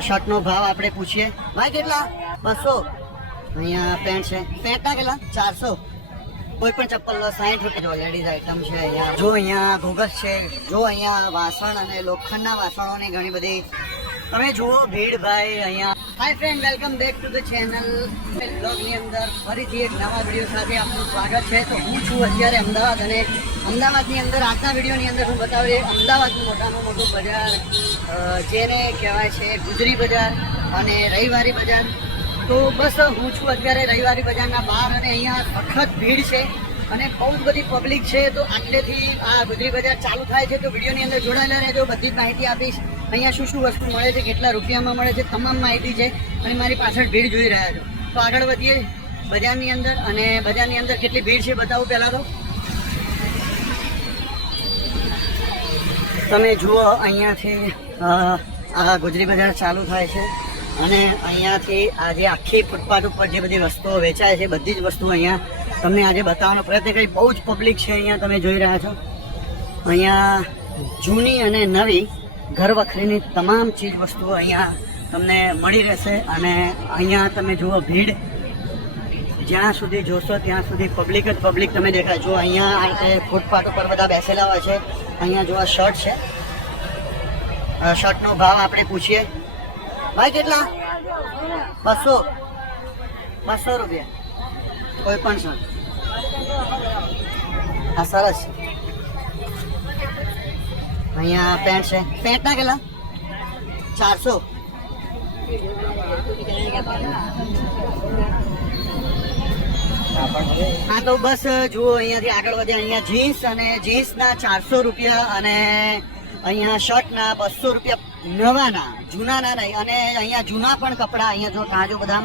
શર્ટનો ભાવ આપણે પૂછીએ. ભાઈ કેટલા? 200. અહીંયા પેન્ટ છે, પેન્ટના કેટલા? 400. કોઈ પણ ચપ્પલ 60 રૂપિયા. લેડીઝ આઈટમ છે અહીંયા. જો અહીંયા ઘોઘસ છે, જો અહીંયા વાસણ અને લોખંડના વાસણોની ઘણી બધી તમે જુઓ ભીડ ભાઈ અહીંયા. Hi friend, welcome back to the channel. બ્લોગની અંદર ફરીથી એક નવા વિડીયો સાથે આપનું સ્વાગત છે. તો હું છું અત્યારે અમદાવાદ, અને અમદાવાદની અંદર આજના વિડીયોની અંદર હું બતાવી અમદાવાદનું મોટામાં મોટું બજાર, જેને કહેવાય છે ગુજરી બજાર અને રવિવારી બજાર. તો બસ હું છું અત્યારે રવિવારી બજારના બહાર, અને અહીંયા સખત ભીડ છે અને બહુ જ બધી પબ્લિક છે. તો આટલેથી આ ગુજરી બજાર ચાલુ થાય છે. તો વિડીયોની અંદર જોડાયેલા રહેજો, બધી જ માહિતી આપીશ. અહીંયા શું શું વસ્તુ મળે છે, કેટલા રૂપિયામાં મળે છે, તમામ માહિતી છે. અને મારી પાછળ ભીડ જોઈ રહ્યા છો. તો આગળ વધીએ બજારની અંદર, અને બજારની અંદર કેટલી ભીડ છે બતાવું. પહેલાં તો તમે જુઓ અહીંયાથી આ ગુજરી બજાર ચાલુ થાય છે, અને અહીંયાથી આજે આખી ફૂટપાથ ઉપર જે બધી વસ્તુઓ વેચાય છે બધી જ વસ્તુઓ અહીંયા તમને આજે બતાવવાનો પ્રયત્ન કરી. બહુ જ પબ્લિક છે અહીંયા, તમે જોઈ રહ્યા છો. અહીંયા જૂની અને નવી ઘર વખરીની તમામ ચીજ વસ્તુઓ અહીંયા તમને મળી રહેશે. અને અહીંયા તમે જુઓ ભીડ, જ્યાં સુધી જોશો ત્યાં સુધી પબ્લિક જ પબ્લિક તમે દેખાય. જો અહીંયા આ રીતે ફૂટપાથ ઉપર બધા બેસેલા હોય છે. અહીંયા જો આ શર્ટ છે, શર્ટનો ભાવ આપણે પૂછીએ. ભાઈ કેટલા? 200. 200 રૂપિયા કોઈ પણ શર્ટ. હા સરસ છે. અહીંયા પેન્ટ છે, પેન્ટના કેટલા? 400. હા તો બસ જુઓ અહીંયાથી આગળ વધે. અહીંયા જીન્સ, અને જીન્સના 400 રૂપિયા, અને અહીંયા શર્ટના 200 રૂપિયા નવાના, જૂનાના નહીં. અને અહીંયા જૂના પણ કપડાં અહીંયા જો કાજુ બદામ.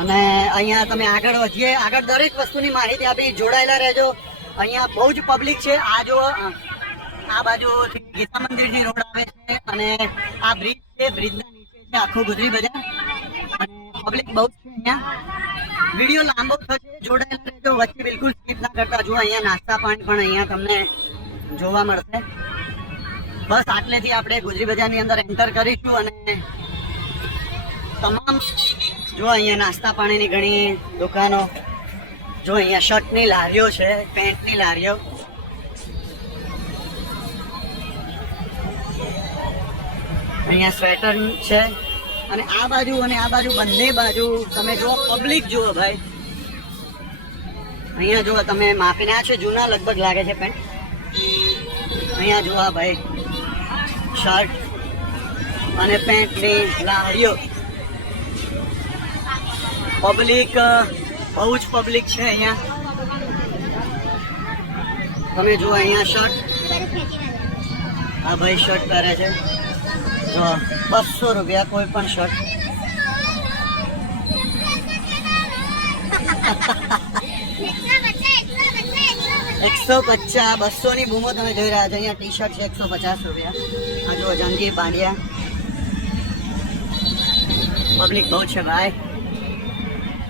અને અહીંયા તમે આગળ વધીએ, આગળ દરેક વસ્તુની માહિતી આપી, જોડાયેલા રહેજો. અહીંયા બહુ જ પબ્લિક છે. આ જો આ બાજુ ગીતા મંદિરની રોડ આવે છે, અને આ બ્રિજ છે, બ્રિજના નીચે છે આખું ગુજરી બજાર, અને પબ્લિક બહુ છે અહીંયા. વિડીયો લાંબો થશે, જોડાયેલા રહેજો, વચ્ચે બિલકુલ સ્કીપ ના કરતા. જો અહીંયા નાસ્તા પાણી પણ અહીંયા તમને જોવા મળશે. બસ આટલેથી આપણે ગુજરી બજારની અંદર એન્ટર કરીશું, અને તમામ જો અહીંયા નાસ્તા પાણીની ઘણી દુકાનો, જો અહીંયા શર્ટની લારીઓ છે, પેન્ટની લારીઓ. અહીંયા સ્વેટર છે, અને આ બાજુ અને આ બાજુ બંને બાજુ તમે જો પબ્લિક જુઓ ભાઈ. અહીંયા જુઓ તમે માપીને, આ છે જૂના લગભગ લાગે છે પેન્ટ. અહીંયા જુઓ ભાઈ શર્ટ અને પેન્ટની લારીઓ. પબ્લિક બહુ જ પબ્લિક છે અહીંયા. તમે જુઓ અહીંયા શર્ટ, આ ભાઈ શર્ટ પહેરે છે જો 200 રૂપિયા કોઈ પણ શર્ટ. $150, 200 ની બૂમો તમે જોઈ રહ્યા છો. અહીંયા ટી શર્ટ છે 150 રૂપિયા. આ જો જંગી બાંડિયા. પબ્લિક બહુ છે ભાઈ.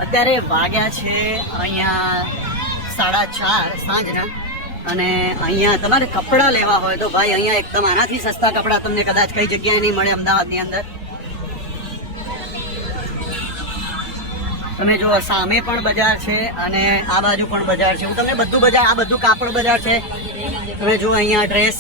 અત્યારે વાગ્યા છે અહીંયા 4:30 સાંજના, અને અહીંયા તમારે કપડાં લેવા હોય તો ભાઈ અહીંયા એકદમ આનાથી સસ્તા કપડાં તમને કદાચ કઈ જગ્યાએ નહીં મળે અમદાવાદની અંદર. તમે જો સામે પણ બજાર છે, અને આ બાજુ પણ બજાર છે. હું તમને બધું બજાર, આ બધું કાપડ બજાર છે. તમે જો અહીંયા ડ્રેસ,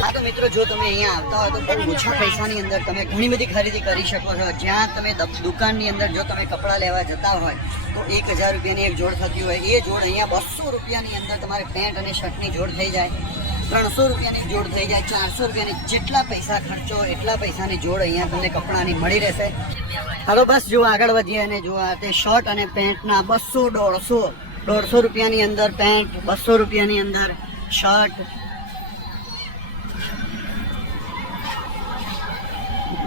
હા તો મિત્રો, જો તમે અહીંયા આવતા હોય તો બહુ ઓછા પૈસાની અંદર તમે ઘણી બધી ખરીદી કરી શકો છો. જ્યાં તમે દુકાનની અંદર જો તમે કપડાં લેવા જતા હોય તો 1000 રૂપિયાની એક જોડ થતી હોય, એ જોડ અહીંયા 200 રૂપિયાની અંદર તમારે પેન્ટ અને શર્ટની જોડ થઈ જાય. 300 રૂપિયાની જોડ થઈ જાય. 400 રૂપિયાની, જેટલા પૈસા ખર્ચો એટલા પૈસાની જોડ અહીંયા તમને કપડાની મળી રહેશે. હવે બસ જો આગળ વધીએ, અને જો આ તે શર્ટ અને પેન્ટના 200, 150 રૂપિયાની અંદર પેન્ટ, 200 રૂપિયાની અંદર શર્ટ.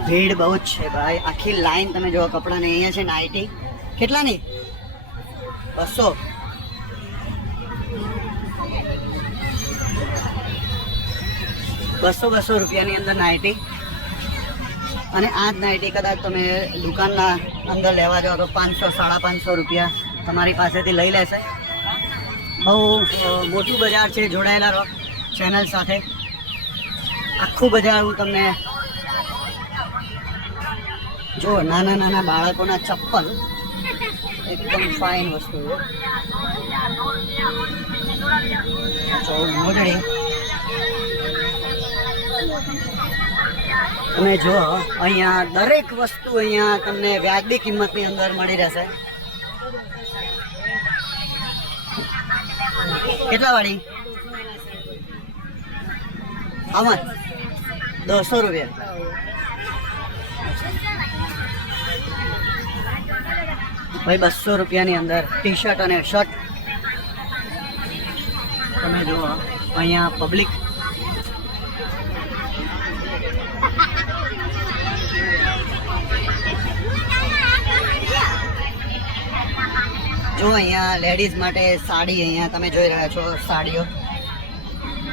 ભીડ બહુ જ છે ભાઈ, આખી લાઈન તમે જો કપડાની. અહીંયા છે નાઇટી, કેટલાની? 200. 200 રૂપિયાની અંદર નાઇટી. અને આ જ નાઇટી કદાચ તમે દુકાનના અંદર લેવા જાઓ તો 500, 550 રૂપિયા તમારી પાસેથી લઈ લેશે. બહુ મોટું બજાર છે, જોડાયેલા રહો ચેનલ સાથે. આખું બજાર હું તમને જો નાના નાના બાળકોના ચપ્પલ એકદમ ફાઇન વસ્તુ છે. મોજડી તમે જો અહીંયા દરેક વસ્તુ અહીંયા તમને વ્યાજબી કિંમતની અંદર મળી રહેશે. કેટલા વાળી? આમાં 200 રૂપિયા. ભાઈ 200 રૂપિયાની અંદર ટી શર્ટ અને શર્ટ. તમે જુઓ અહીંયા પબ્લિક જો અહીંયા લેડીઝ માટે સાડી અહીંયા તમે જોઈ રહ્યા છો, સાડીઓ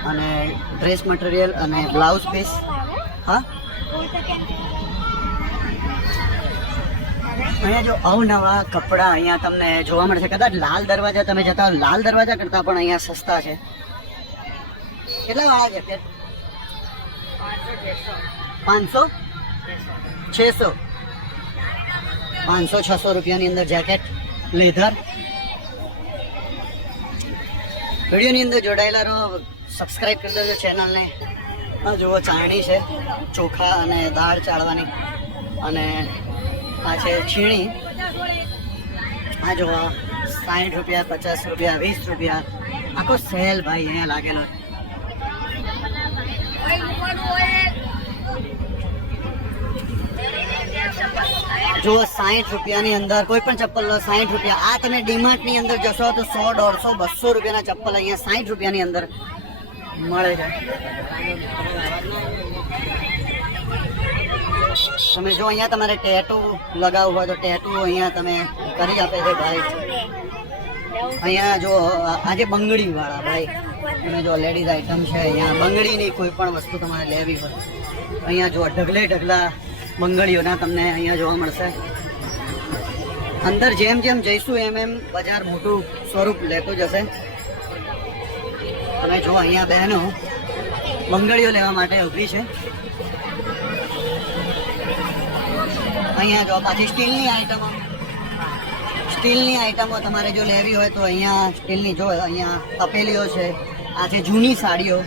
અને ડ્રેસ મટીરિયલ અને બ્લાઉઝ પીસ. હા, અહીંયા જો અવનવા કપડાં અહીંયા તમને જોવા મળશે. કદાચ લાલ દરવાજા તમે જતા હો, લાલ દરવાજા કરતાં પણ અહીંયા સસ્તા છે. કેટલા વાળા જેકેટ? 500 600 500-600 રૂપિયાની અંદર જેકેટ લેધર. વિડીયોની અંદર જોડાયેલા રહો, સબસ્ક્રાઈબ કરી દેજો ચેનલને. આ જુઓ ચાળણી છે, ચોખા અને દાળ ચાળવાની. અને આ છે છીણી. આ જુઓ 60 રૂપિયા, 50 રૂપિયા, 20 રૂપિયા. આખો સેલ ભાઈ અહીંયા લાગેલો છે. જો 60 રૂપિયાની અંદર કોઈ પણ ચપ્પલ લો 60 રૂપિયા. આ તમે ડીમાર્ટની અંદર જશો તો 100, 150, 200 રૂપિયાના ચપ્પલ અહીંયા 60 રૂપિયાની અંદર મળે છે. તમે જો અહીંયા તમારે ટેટુ લગાવવું હોય તો ટેટુ અહીંયા તમે કરી આપે છે ભાઈ. અહીંયા જો આજે બંગડી વાળા ભાઈ, તમે જો લેડીઝ આઈટમ છે. અહીંયા બંગડીની કોઈ પણ વસ્તુ તમારે લેવી હોય અહીંયા જો ઢગલે ઢગલા બંગડીઓના તમને અહીંયા જોવા મળશે. અંદર જેમ જેમ જઈશું એમ એમ બજાર મોટું સ્વરૂપ લેતું જશે. તમે જો અહીંયા બહેનો બંગડીઓ લેવા માટે ઊભી છે. અહીંયા જો પાછી સ્ટીલની આઈટમો તમારે જો લેવી હોય તો અહીંયા સ્ટીલની જો અહીંયા તપેલીઓ છે. આ છે જૂની સાડીઓ.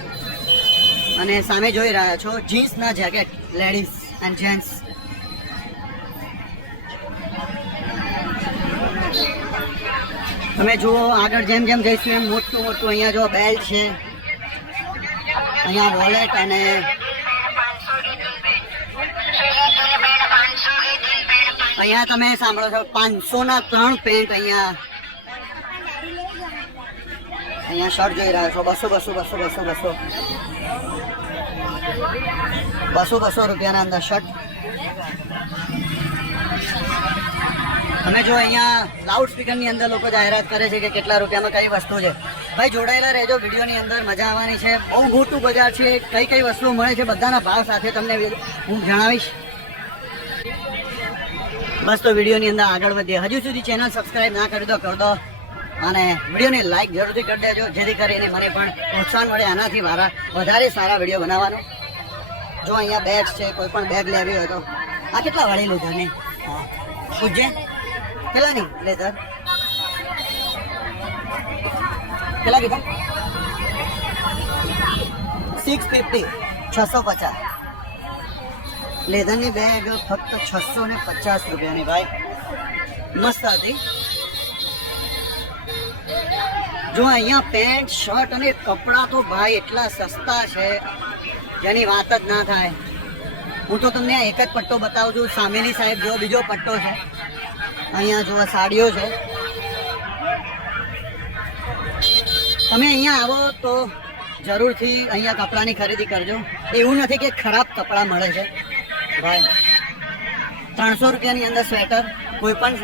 અને સામે જોઈ રહ્યા છો જીન્સના જેકેટ લેડીઝ એન્ડ જેન્ટ્સ. તમે જુઓ આગળ જેમ જેમ જઈશું એમ મોટું મોટું અહીંયા જો બેલ્ટ છે, અહીંયા વોલેટ અને અહીંયા તમે સાંભળો છો 500ના 3 પેન્ટ. અહીંયા શર્ટ જોઈ રહ્યા છો 200 રૂપિયાના અંદર શર્ટ. તમે જો અહીંયા લાઉડ સ્પીકરની અંદર લોકો જાહેરાત કરે છે કે કેટલા રૂપિયામાં કઈ વસ્તુ છે. ભાઈ જોડાયેલા રહેજો વિડીયોની અંદર, મજા આવવાની છે. બહુ મોટું બજાર છે, કઈ કઈ વસ્તુઓ મળે છે બધાના ભાવ સાથે તમને હું જણાવીશ. બસ તો વિડીયોની અંદર આગળ વધીએ. હજુ સુધી ચેનલ સબસ્ક્રાઈબ ના કરી દો, કરી દો. અને વિડીયોને લાઈક જરૂરથી કરી દેજો, જેથી કરીને મને પણ પ્રોત્સાહન મળે આનાથી વધારે સારા વિડીયો બનાવવાનો. જો અહીંયા બેગ્સ છે, કોઈ પણ બેગ લેવી હોય તો. આ કેટલા વાળી લેધર ને? હા પૂછજે કેટલા ની લેધર? કેટલા કીધા? 650 650. લેધરની બેગ ફક્ત 650 રૂપિયાની ભાઈ, મસ્ત હતી. જો અહીંયા પેન્ટ શર્ટ અને કપડાં તો ભાઈ એટલા સસ્તા છે જેની વાત જ ના થાય. હું તો તમને એક જ પટ્ટો બતાવું છું. સામેની સાઈડ જો બીજો પટ્ટો છે. અહીંયા જો સાડીઓ છે. તમે અહીંયા આવો તો જરૂરથી અહીંયા કપડાની ખરીદી કરજો. એવું નથી કે ખરાબ કપડાં મળે છે ભાઈ. 300 રૂપિયાની અંદર સ્વેટર, કોઈ પણ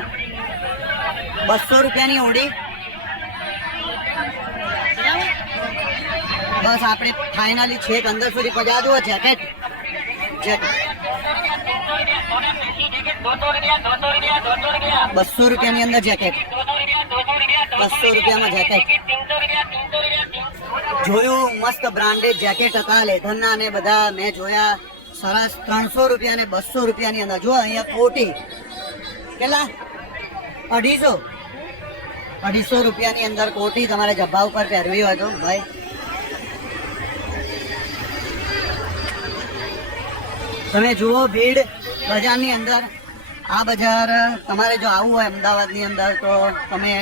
200 રૂપિયાની ઓડી. બસ આપણે ફાઇનલી છેક અંદર સુધી પહોંચ્યા. જુઓ જેકેટ 200 રૂપિયાની અંદર જેકેટ. રૂપિયામાં જેકેટ જોયું, મસ્ત બ્રાન્ડેડ જેકેટ હતા લેધરના ને બધા મેં જોયા સરસ 300 રૂપિયા ને 200 રૂપિયાની અંદર. જો અહીંયા કોટી કેટલા 250 રૂપિયાની અંદર કોટી તમારે જબ્બા ઉપર પહેરવી હોય તો ભાઈ તમે જુઓ ભીડ બજારની અંદર. આ બજાર તમારે જો આવવું હોય અમદાવાદની અંદર તો તમે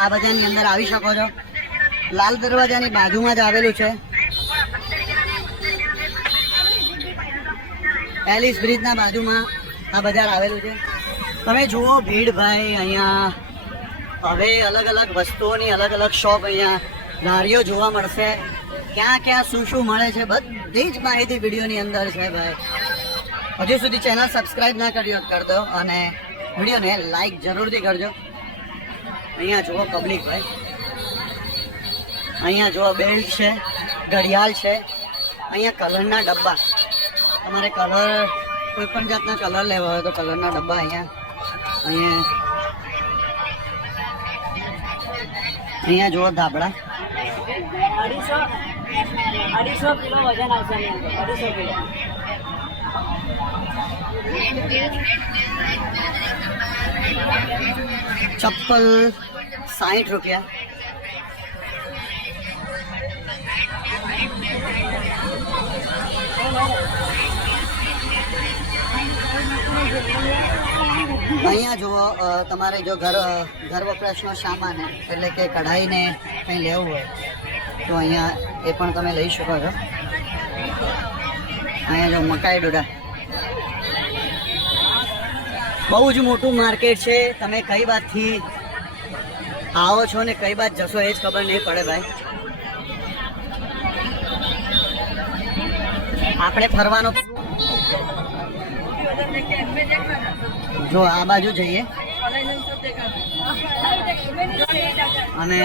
આ બજારની અંદર આવી શકો છો. લાલ દરવાજાની બાજુમાં જ આવેલું છે. એલિસ બ્રિજના બાજુમાં આ બજાર આવેલું છે. તમે જુઓ ભીડ ભાઈ. અહીંયા હવે અલગ અલગ વસ્તુઓની અલગ અલગ શોપ અહીંયા લારીઓ જોવા મળશે. ક્યાં ક્યાં શું શું મળે છે બધી જ માહિતી વિડીયોની અંદર છે ભાઈ. હજુ સુધી ચેનલ સબસ્ક્રાઇબ ના કર્યો કર દો અને વિડીયોને લાઈક જરૂરથી કરજો. અહીંયા જુઓ પબ્લિક ભાઈ. અહીંયા જુઓ બેલ્ટ છે, ઘડિયાળ છે. અહીંયા કલરના ડબ્બા, તમારે કલર કોઈ પણ જાતના કલર લેવા હોય તો કલરના ડબ્બા અહીંયા જુઓ ધાબળા. 250 કિલો વજન આવશે. 250 કિલો. ચપ્પલ 60 રૂપિયા. અહીંયા જુઓ તમારે જો ઘર વપરાશનો સામાન એટલે કે કઢાઈને કંઈ લેવું હોય તો અહીંયા એ પણ તમે લઈ શકો છો. અહીંયા જો મકાઈ ડોડા. બહુ જ મોટું માર્કેટ છે. તમે કઈ બાજુથી આવો છો ને કઈ બાજુ જશો એ જ ખબર નહીં પડે ભાઈ. આપણે ફરવાનો જો આ બાજુ જઈએ અને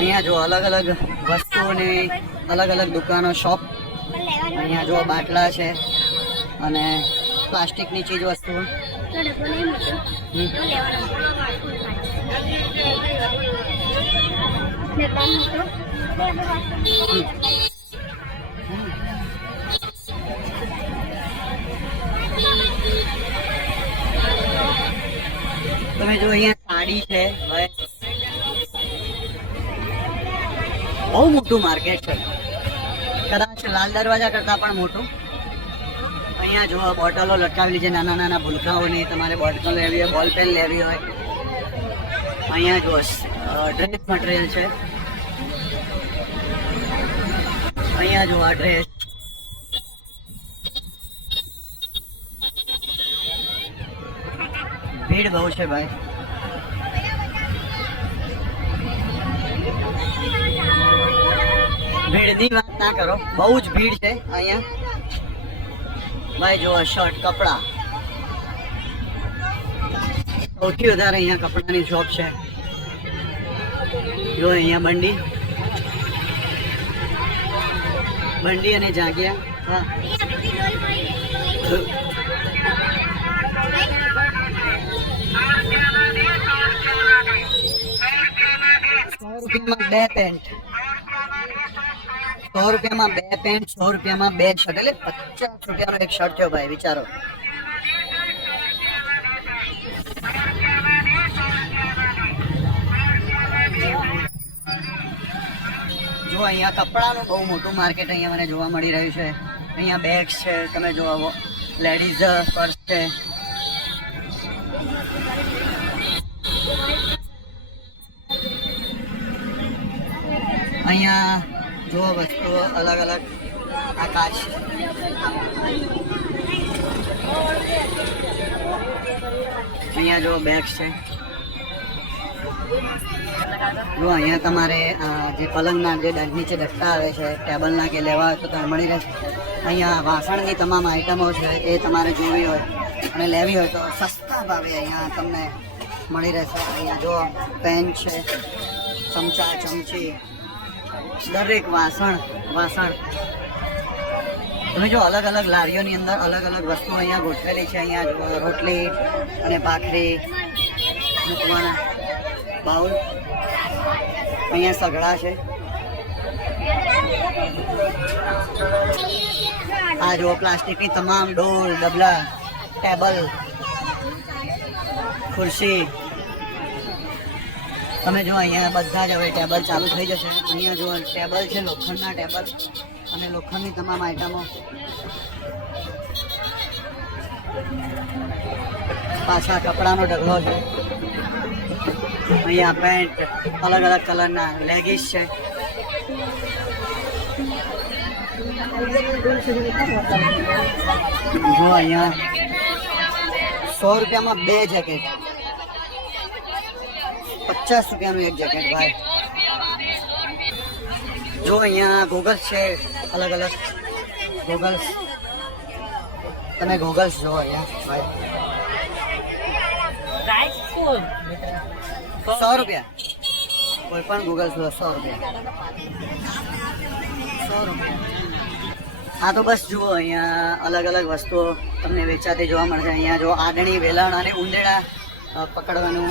અહીંયા જો અલગ અલગ વસ્તુઓની અલગ અલગ દુકાનો શોપ. અહીંયા જો બાટલા છે અને પ્લાસ્ટિકની ચીજ વસ્તુઓ. તમે જો અહીંયા સાડી છે. બહુ મોટું માર્કેટ છે, કદાચ લાલ દરવાજા કરતા પણ મોટું. અહીંયા જો બોટલો લટકાવેલી છે, નાના નાના ભૂલકાઓની. તમારે બોટલ લેવી હોય, બોલ પેન લેવી હોય. અહીંયા જો ડ્રેસ મટીરિયલ છે. અહીંયા જો આ ડ્રેસ. ભીડ બહુ છે ભાઈ. ભીડની વાત ના કરો, બહુ જ ભીડ છે અહીંયા ભાઈ. જો શર્ટ, કપડા, સૌથી વધારે અહીંયા કપડાની શોપ છે. જો અહીંયા બંડી અને જાગિયા. હા, ₹100 બે પેન્ટ, ₹100 બે પેન્ટ, ₹100 બે શર્ટ. એટલે ₹50 એક શર્ટ થયો ભાઈ, વિચારો. જો અહીંયા કપડાનું બહુ મોટું માર્કેટ અહીંયા મને જોવા મળી રહ્યું છે. અહીંયા બેગ્સ છે, તમે જો લેડીઝ પર્સ છે. અહીંયા જો વસ્તુઓ અલગ અલગ. આકાશ, અહીંયા જો બેગ્સ છે. જો અહીંયા તમારે જે પલંગના જે નીચે ડટ્ટા આવે છે, ટેબલના કે લેવા હોય તો તમે મળી રહેશે. અહીંયા વાસણની તમામ આઈટમો છે, એ તમારે જોવી હોય અને લેવી હોય તો સસ્તા ભાવે અહીંયા તમને મળી રહેશે. અહીંયા જો પેન છે, ચમચા, ચમચી, દરેક વાસણ તમે જો અલગ અલગ લારીઓની અંદર અલગ અલગ વસ્તુઓ અહીંયા ગોઠવેલી છે. અહીંયા જો રોટલી અને ભાખરી મૂકવાના બાઉલ, અહીંયા સઘડા છે. આ જો પ્લાસ્ટિકની તમામ ડોલ, ડબલા, ટેબલ, ખુરશી. તમે જો અહીંયા બધા જ હવે ટેબલ ચાલુ થઈ જશે. અહીંયા જો ટેબલ છે, લોખંડના ટેબલ અને લોખંડની તમામ આઈટમો. પાછા કપડાનો ઢગલો છે. અહીંયા પેન્ટ અલગ અલગ કલરના લેગીસ છે. જો અહીંયા 100 રૂપિયામાં 2 જેકેટ, 50 રૂપિયાનું એક જેકેટ ભાઈ. જો અહીંયા ગોગલ્સ છે, અલગ અલગ ગોગલ્સ. તમે ગોગલ્સ જો અહીંયા ભાઈ, 100 રૂપિયા. કોઈ પણ ગૂગલ્સ 100 રૂપિયા. 100 રૂપિયા. હા તો બસ જુઓ અહીંયા અલગ અલગ વસ્તુઓ તમને વેચાતી જોવા મળશે. અહીંયા જો આગણી, વેલણ અને ઉંદેડા પકડવાનું.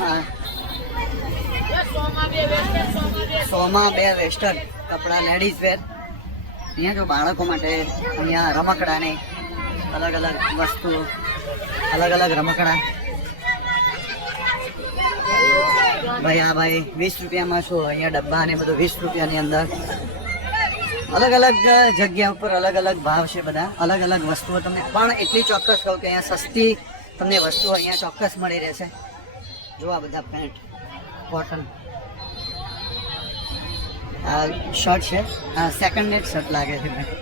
100માં 2 વેસ્ટર્ન કપડા, લેડીઝ વેર. અહીંયા જો બાળકો માટે અહીંયા રમકડાની અલગ અલગ વસ્તુઓ, અલગ અલગ રમકડા. ભાઈ આ ભાઈ 20 રૂપિયામાં શું, અહીંયા ડબ્બા ને બધું 20 રૂપિયાની અંદર. અલગ અલગ જગ્યા ઉપર અલગ અલગ ભાવ છે બધા, અલગ અલગ વસ્તુઓ. તમને પણ એટલી ચોક્કસ કહું કે અહીંયા સસ્તી તમને વસ્તુઓ અહીંયા ચોક્કસ મળી રહેશે. જો આ બધા પેન્ટ કોટન. આ શર્ટ છે, આ સેકન્ડ હેન્ડ શર્ટ લાગે છે ભાઈ.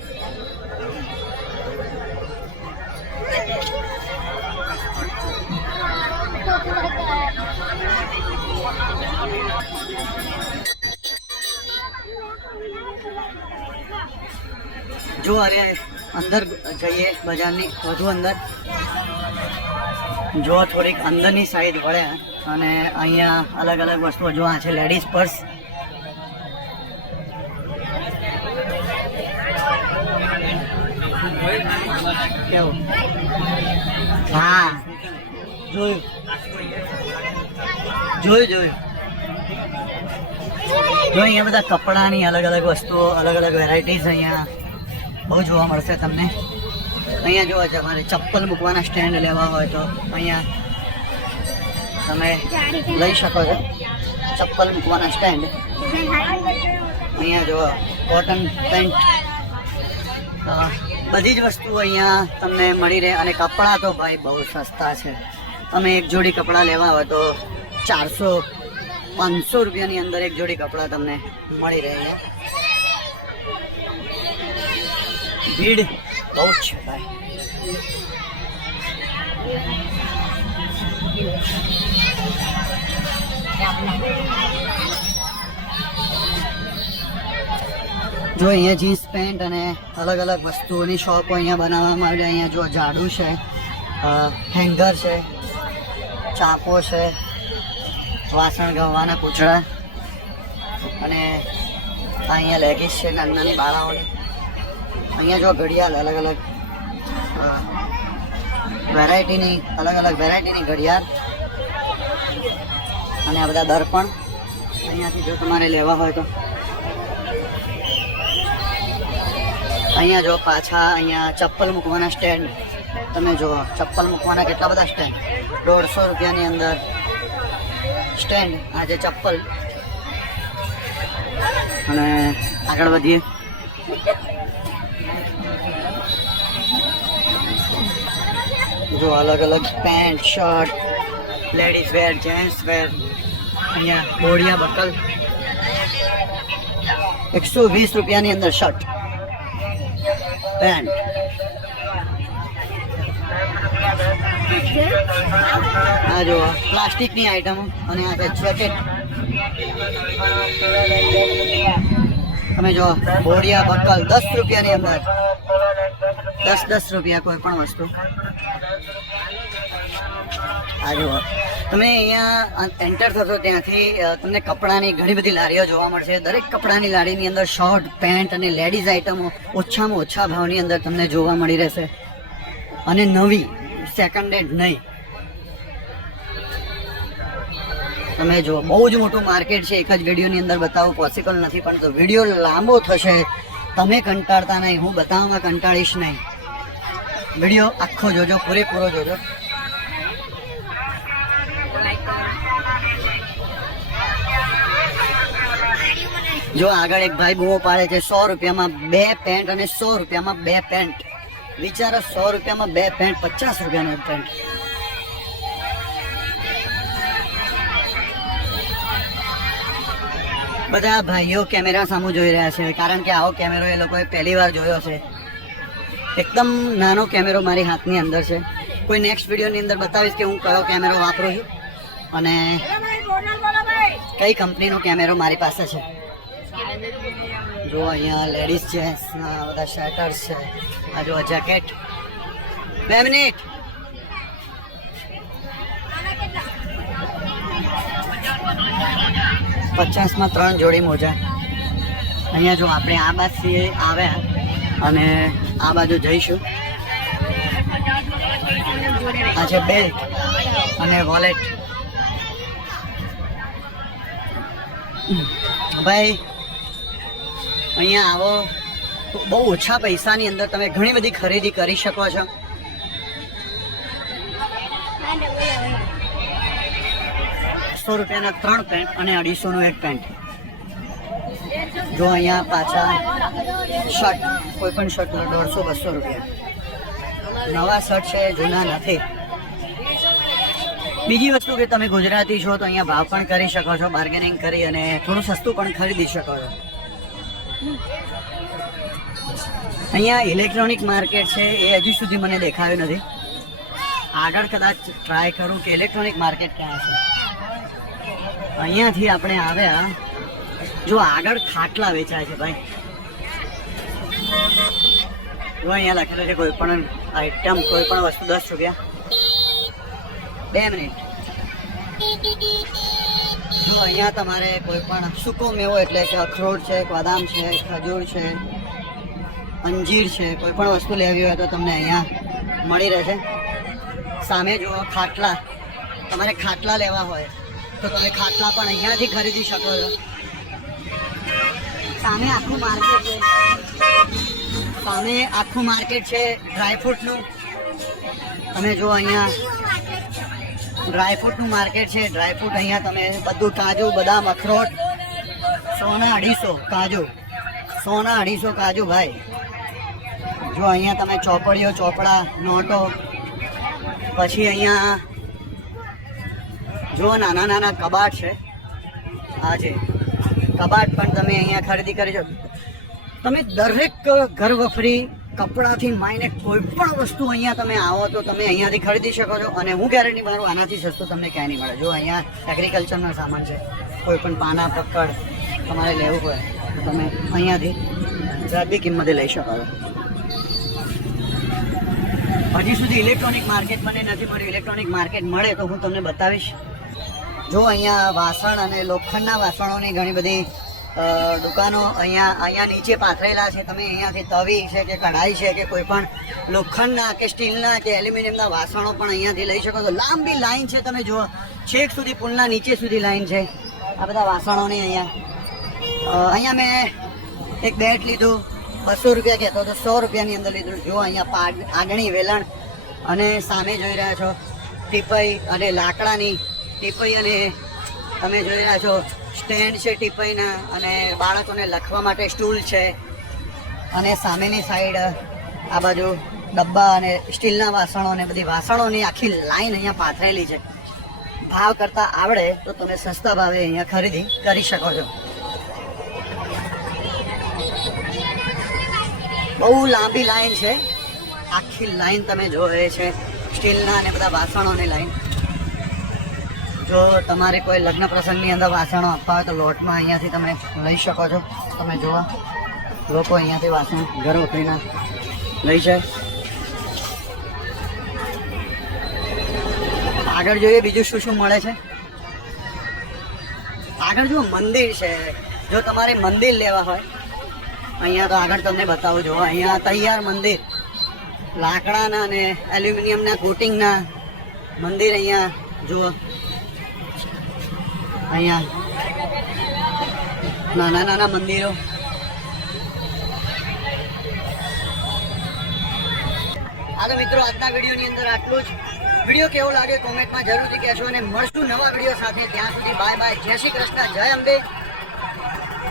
જો અરે અંદર જઈએ બજારની વધુ અંદર. જો થોડીક અંદરની સાઈડ વળે અને અહીંયા અલગ અલગ વસ્તુઓ. જો આ છે લેડીઝ પર્સ. કેવું? હા જોયું જોયું જોયું. જો અહીંયા બધા કપડાની અલગ અલગ વસ્તુઓ, અલગ અલગ વેરાયટીઝ અહીંયા બહુ જોવા મળશે તમને. અહીંયા જો તમારે ચપ્પલ મૂકવાના સ્ટેન્ડ લેવા હોય તો અહીંયા તમે લઈ શકો છો. ચપ્પલ મૂકવાના સ્ટેન્ડ. અહીંયા જો કોટન પેન્ટ, બધી જ વસ્તુઓ અહીંયા તમને મળી રહે. અને કપડાં તો ભાઈ બહુ સસ્તા છે. તમે એક જોડી કપડાં લેવા હોય તો 400-500 રૂપિયાની અંદર એક જોડી કપડાં તમને મળી રહે. અહીંયા ભીડ બહુ જ છે ભાઈ. જો અહીંયા જીન્સ પેન્ટ અને અલગ અલગ વસ્તુઓની શોપો અહીંયા બનાવવામાં આવે. અહીંયા જો ઝાડુ છે, હેંગર છે, ચાપો છે, વાસણ ગવાના પૂંછડા અને અહીંયા લેગીસ છે નાની નાની બાળાઓની. અહીંયા જો ઘડિયાળ અલગ અલગ વેરાયટીની ઘડિયાળ. અને આ બધા દર્પણ અહીંયાથી જો તમારે લેવા હોય તો. અહીંયા જો પાછા અહીંયા ચપ્પલ મૂકવાના સ્ટેન્ડ. તમે જો ચપ્પલ મૂકવાના કેટલા બધા સ્ટેન્ડ. 150 રૂપિયાની અંદર સ્ટેન્ડ. આ જે ચપ્પલ. અને આગળ વધીએ. જો અલગ અલગ pant, shirt, ladies wear, gents wear. અહીંયા બોડિયા બકલ 120 રૂપિયાની અંદર શર્ટ, પેન્ટ. આ જો પ્લાસ્ટિકની આઈટમ. અને આ છે જેકેટ. તમે જો બોડિયા બકલ 10 રૂપિયાની અંદર. 10 રૂપિયા કોઈ પણ વસ્તુ. આ જુઓ તમે અહીંયા એન્ટર થશો ત્યાંથી તમને કપડાની ઘણી બધી લારીઓ જોવા મળશે. દરેક કપડાની લારીની અંદર શર્ટ, પેન્ટ અને લેડીઝ આઇટમો ઓછામાં ઓછા ભાવની અંદર તમને જોવા મળી રહેશે, અને નવી, સેકન્ડ હેન્ડ નહીં. તમે જો બહુ જ મોટું માર્કેટ છે, એક જ વિડીયોની અંદર બતાવવું પોસિબલ નથી, પણ તો વિડીયો લાંબો થશે, તમે કંટાળતા નહીં, હું બતાવવામાં કંટાળીશ નહીં. વિડીયો આખો જોજો, પૂરેપૂરો જોજો. જો આગળ એક ભાઈ બૂમો પાડે છે 100 રૂપિયામાં 2 પેન્ટ અને 100 રૂપિયામાં 2 પેન્ટ. વિચારો, 100 રૂપિયામાં 2 પેન્ટ, 50 રૂપિયાનો એક પેન્ટ. બધા ભાઈઓ કેમેરા સામું જોઈ રહ્યા છે, કારણ કે આવો કેમેરો એ લોકોએ પહેલી વાર જોયો છે. એકદમ નાનો કેમેરો મારી હાથની અંદર છે. કોઈ નેક્સ્ટ વિડીયોની અંદર બતાવીશ કે હું કયો કેમેરો વાપરું છું અને કઈ કંપનીનો કેમેરો મારી પાસે છે. જો અહીંયા લેડીઝ છે, બધા શર્ટર્સ છે, આ જો જેકેટ. 2 મિનિટ. $50 3 જોડી મોજા. અહીંયા જો આપણે આ બાજુથી આવ્યા અને આ બાજુ જઈશું. આ છે બેલ્ટ અને વોલેટ. ભાઈ અહીંયા આવો તો બહુ ઓછા પૈસાની અંદર તમે ઘણી બધી ખરીદી કરી શકો છો. ₹100 3 પેન્ટ અને 250 એક પેન્ટ. જો અહીંયા પાછા શર્ટ, કોઈ પણ શર્ટ 150-200 રૂપિયા. નવા શર્ટ છે, જૂના નથી. બીજી વસ્તુ કે તમે ગુજરાતી છો તો અહીંયા ભાવ પણ કરી શકો છો, બાર્ગેનિંગ કરી અને થોડું સસ્તું પણ ખરીદી શકો છો. અહીંયા ઇલેક્ટ્રોનિક માર્કેટ છે, એ હજી સુધી મને દેખાયું નથી. આગળ કદાચ ટ્રાય કરું કે ઇલેક્ટ્રોનિક માર્કેટ ક્યાં છે. અહીંયાથી આપણે આવ્યા. જો આગળ ખાટલા વેચાય છે ભાઈ. જો અહીંયા લખેલું છે કોઈ પણ આઈટમ, કોઈ પણ વસ્તુ 10 રૂપિયા. 2 મિનિટ. જો અહીંયા તમારે કોઈ પણ સૂકો મેવો એટલે કે અખરોટ છે, બદામ છે, ખજૂર છે, અંજીર છે, કોઈ પણ વસ્તુ લેવી હોય તો તમને અહીંયા મળી રહેશે. સામે જુઓ ખાટલા. તમારે ખાટલા લેવા હોય તો તમે ખાટલા પણ અહીંયાથી ખરીદી શકો છો. સામે આખું માર્કેટ છે, સામે આખું માર્કેટ છે ડ્રાયફ્રૂટનું. તમે જો અહીંયા ડ્રાયફ્રૂટનું માર્કેટ છે. ડ્રાયફ્રૂટ અહીંયા તમે બધું કાજુ, બદામ, અખરોટ 100 કાજુ, 100 કાજુ ભાઈ. જો અહીંયા તમે ચોપડીઓ, ચોપડા, નોટો. પછી અહીંયા જો નાના નાના કબાટ છે. આ છે કબાટ, પણ તમે અહીંયા ખરીદી કરી શકો. તમે દરેક ઘર વપરી કપડાથી માંડીને કોઈ પણ વસ્તુ અહીંયા તમે આવો તો તમે અહીંયાથી ખરીદી શકો છો. અને હું ગેરંટી મારું આનાથી સસ્તું તમને ક્યાંય નહીં મળે. જો અહીંયા એગ્રીકલ્ચરનો સામાન છે, કોઈ પણ પાના, પકડ તમારે લેવું હોય તો તમે અહીંયાથી વ્યાજબી કિંમતે લઈ શકો છો. હજી સુધી ઇલેક્ટ્રોનિક માર્કેટ મને નથી મળ્યું. ઇલેક્ટ્રોનિક માર્કેટ મળે તો હું તમને બતાવીશ. જો અહીંયા વાસણ અને લોખંડના વાસણોની ઘણી બધી દુકાનો અહીંયા નીચે પાથરેલા છે. તમે અહીંયાથી તવી છે કે કઢાઈ છે કે કોઈ પણ લોખંડના કે સ્ટીલના કે એલ્યુમિનિયમના વાસણો પણ અહીંયાથી લઈ શકો છો. લાંબી લાઈન છે, તમે જુઓ છેક સુધી પુલના નીચે સુધી લાઈન છે આ બધા વાસણોની. અહીંયા મેં એક બેટ લીધું, 200 રૂપિયા કહેતો તો 100 રૂપિયાની અંદર લીધું. જો અહીંયા આગણી, વેલણ અને સામે જોઈ રહ્યા છો ટીપઈ અને લાકડાની ટીપઈ, અને તમે જોઈ રહ્યા છો સ્ટેન્ડ છે ટીપઈના, અને બાળકોને લખવા માટે સ્ટૂલ છે. અને સામેની સાઈડ આ બાજુ ડબ્બા અને સ્ટીલના વાસણો અને બધી વાસણોની આખી લાઈન અહીંયા પાથરેલી છે. ભાવ કરતાં આવડે તો તમે સસ્તા ભાવે અહીંયા ખરીદી કરી શકો છો. બહુ લાંબી લાઈન છે, આખી લાઈન તમે જોવે છે સ્ટીલના અને બધા વાસણોની લાઈન. જો તમારે કોઈ લગ્ન પ્રસંગની અંદર વાસણો આપવા હોય તો લોટમાં અહીંયાથી તમે લઈ શકો છો. તમે જુઓ લોકો અહીંયાથી વાસણ ઘર વપરીના લઈ જાય. આગળ જોઈએ બીજું શું શું મળે છે. આગળ જો મંદિર છે, જો તમારે મંદિર લેવા હોય અહીંયા તો આગળ તમને બતાવું જો અહીંયા તૈયાર મંદિર લાકડાના અને એલ્યુમિનિયમના કોટિંગના મંદિર અહીંયા જુઓ. અહીંયા નાના નાના મંદિરો. હા તો મિત્રો આજના વિડીયોની અંદર આટલું જ. વિડીયો કેવો લાગ્યો કોમેન્ટમાં જરૂરથી કહેશો અને મળશું નવા વિડીયો સાથે. ત્યાં સુધી બાય બાય. જય શ્રી કૃષ્ણ, જય અંબે.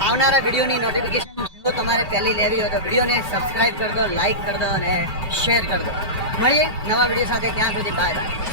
આવનારા વિડીયોની નોટિફિકેશન જો તમારે પહેલી લેવી હોય તો વિડીયોને સબસ્ક્રાઇબ કરી દો, લાઈક કરી દો અને શેર કરી દો. મળીએ નવા વિડીયો સાથે. ત્યાં સુધી બાય બાય.